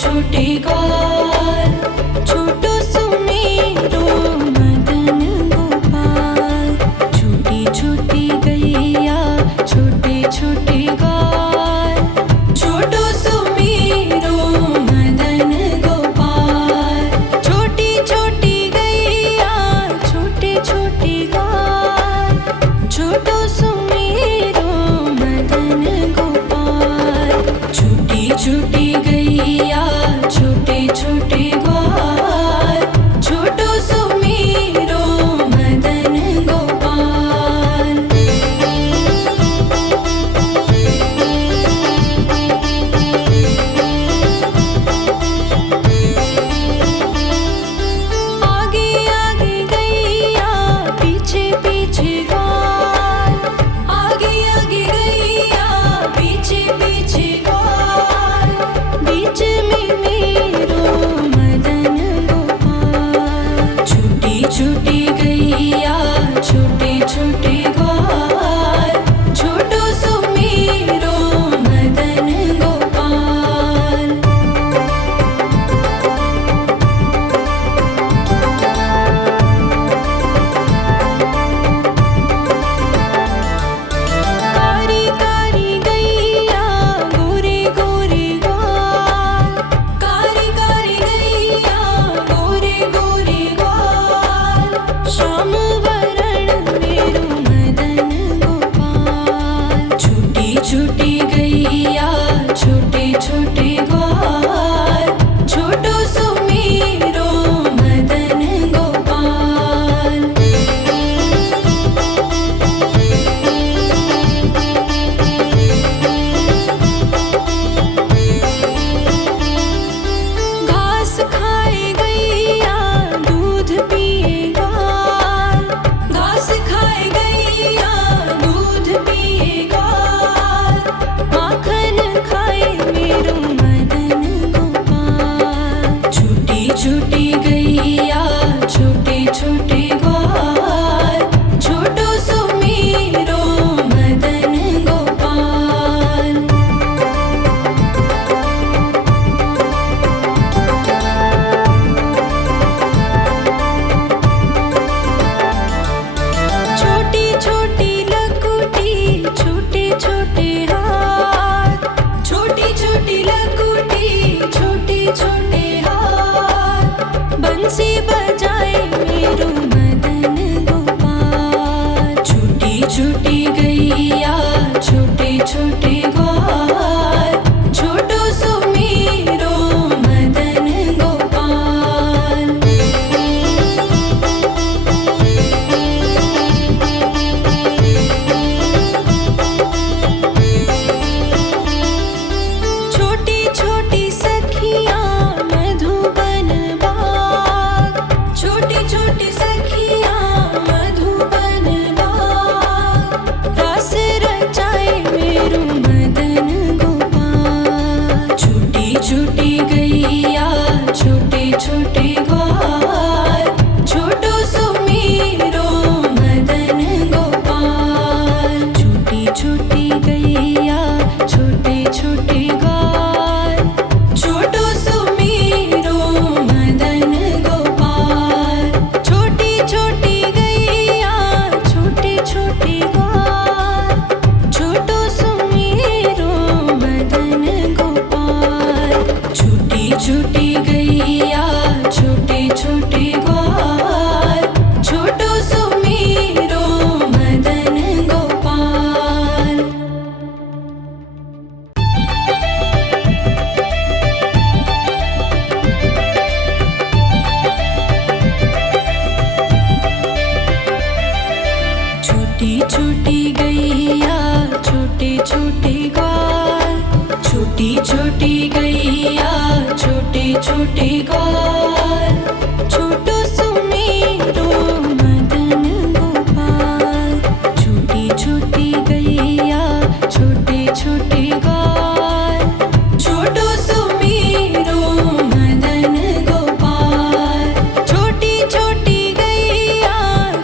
छोटे ग्वाल, छोटो सुमेरो मदन गोपाल। छोटी छोटी गैया छोटे छोटे ग्वाल, छोटो सुमेरो मदन गोपाल। छोटी छोटी गैया छोटे छोटे ग्वाल, छोटो सुमेरो मदन गोपाल। छोटी छोटी गैया छोटे छोटे ग्वाल, छोटो सुमेरो मदन गोपाल। आगे आगे गैया पीछे पीछे ग्वाल, आगे आगे गैया पीछे पीछे ग्वाल। बीच में मेरो मदन गोपाल। छोटी छोटी गैया छोटे छोटे ग्वाल, छोटो सुमेरो मदन गोपाल। कारी कारी गैया गोरे गोरे ग्वाल, कारी कारी गैया गोरे गोरे ग्वाल। श्याम वरण मेरो मदन गोपाल। छोटी छोटी गैया छोटे छोटे ग्वाल, छोटो सुमेरो मदन गोपाल। घास खाए गैया दूध पिए ग्वाल, घास खाए गैया दूध पिए ग्वाल। माखन खाए मेरो मदन गोपाल। छोटी छोटी गैया छोटे छोटे ग्वाल, छोटो सुमेरो मदन गोपाल। छोटी छोटी लकुटी छोटे छोटे हाथ, छोटी छोटी लकुटी छोटे छोटे हाथ। बंसी बजाए मेरो मदन गोपाल। छोटी छोटी गैया छोटे छोटे ग्वाल, छोटो सुमेरो मदन गोपाल। छोटी छोटी सखियाँ मधुबन बाग, छोटी छोटी सखियाँ मधुबन बाग। रास रचाए मेरो मदन गोपाल। छोटी छोटी गैया छोटे छोटे ग्वाल, छोटो सुमेरो मदन गोपाल। छोटी छोटी गैया छोटे छोटे ग्वाल, छोटो सुमेरो मदन गोपाल। छोटी छोटी गैया छोटे छोटे ग्वाल, छोटो सुमेरो मदन गोपाल। छोटी छोटी गैया छोटे छोटे ग्वाल, छोटो सुमेरो मदन गोपाल। छोटी छोटी गैया छोटे छोटे ग्वाल, छोटी छोटी गैया छोटे छोटे ग्वाल, छोटो सुमेरो मदन गोपाल। छोटी छोटी गैया छोटे छोटे ग्वाल, छोटो सुमेरो मदन गोपाल। छोटी छोटी गैया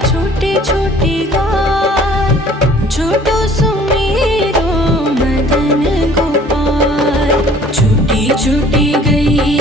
छोटे छोटे ग्वाल, छोटो सुमेरो मदन गोपाल। छोटी छोटी गैया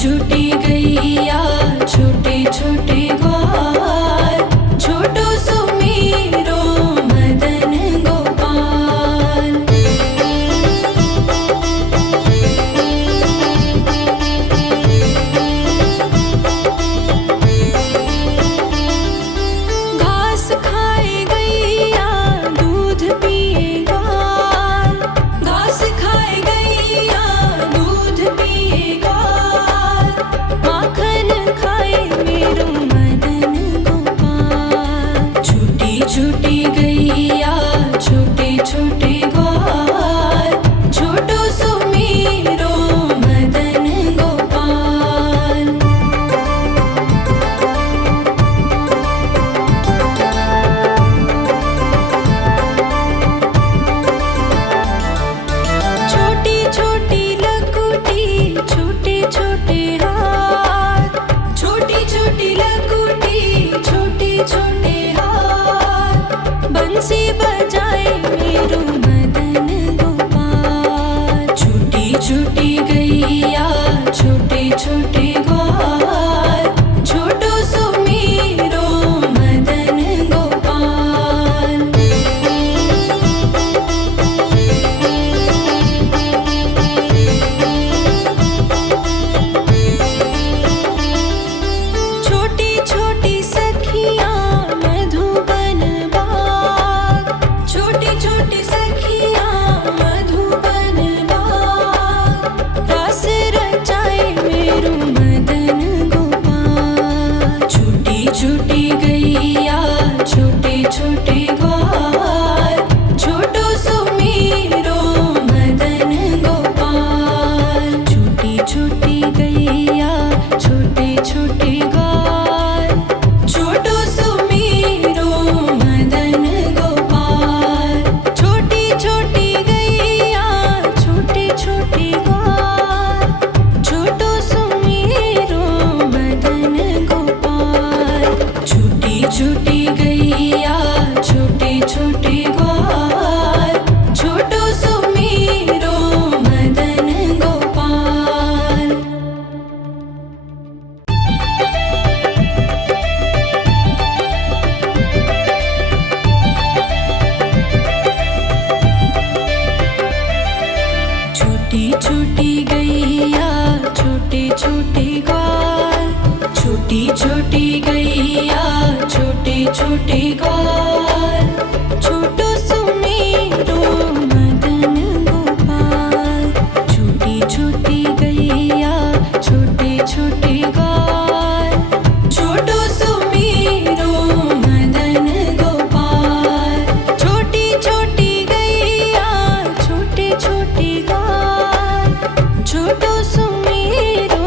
छोटी गैया छोटे छोटे ग्वाल, छोटो सुमेरो मदन गोपाल। घास खाए गैया दूध पिए ग्वाल, घास खाए गैया दूध पिए ग्वाल, माखन खाए मेरो मदन गोपाल। छोटी छोटी गैया छोटे छोटे ग्वाल, छोटो सुमेरो मदन गोपाल। छोटी छोटी लकुटी छोटे छोटे हाथ, छोटी छोटी लकुटी छोटे छोटे हाथ, बंसी बजाए मेरो मदन गोपाल। छोटी छोटी गैया छोटे छोटे ग्वाल, छोटो सुमेरो मदन गोपाल। छोटी छोटी सखियाँ मधुबन बाग, छोटी छोटी सखियाँ मधुबन बाग, रास रचाए मेरो मदन गोपाल। छोटी छोटी गैया छोटे छोटे ग्वाल, छोटो सुमेरो मदन गोपाल। छोटी छोटी गैया छोटे छोटे ग्वाल, छोटो सुमेरो मदन गोपाल। छोटी छोटी गैया छोटे छोटे ग्वाल, छोटो सुमेरो मदन गोपाल। छोटी छोटी गैया छोटे छोटे ग्वाल, छोटो सुमेरो मदन गोपाल। छोटी छोटी गैया छोटे छोटे ग्वाल, छोटी छोटी गैया छोटे छोटे ग्वाल, छोटो सुमेरो मदन गोपाल। छोटी छोटी गैया छोटे छोटे ग्वाल, छोटो सुमेरो मदन गोपाल। छोटी छोटी गैया छोटे छोटे ग्वाल, छोटो सुमेरो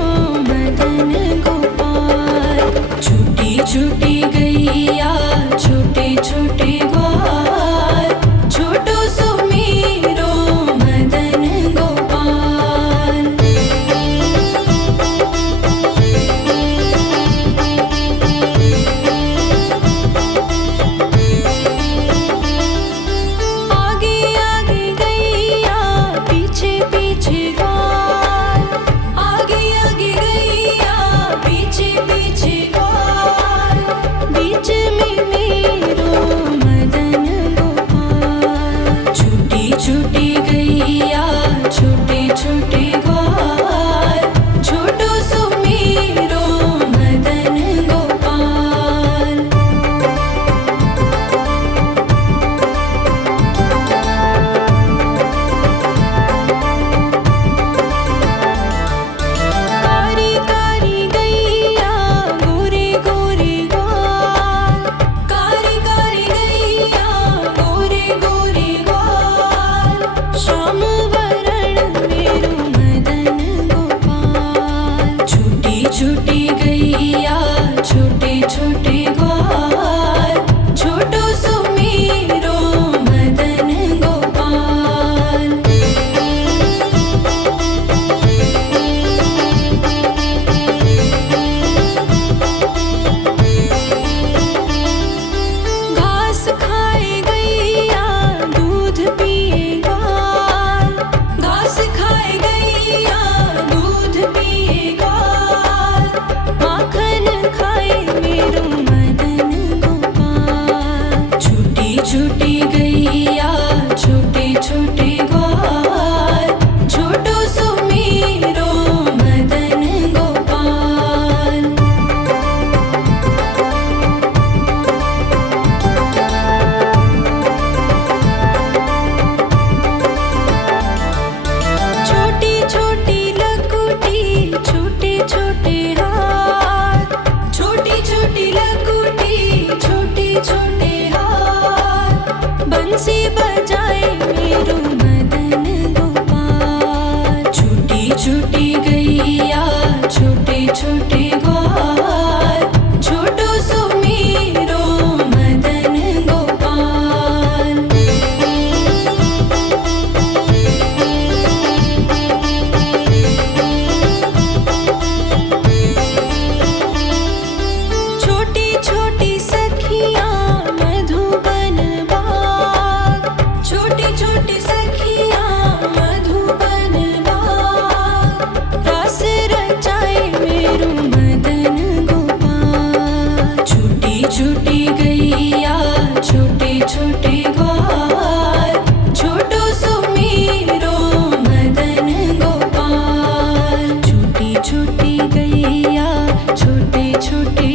छोटे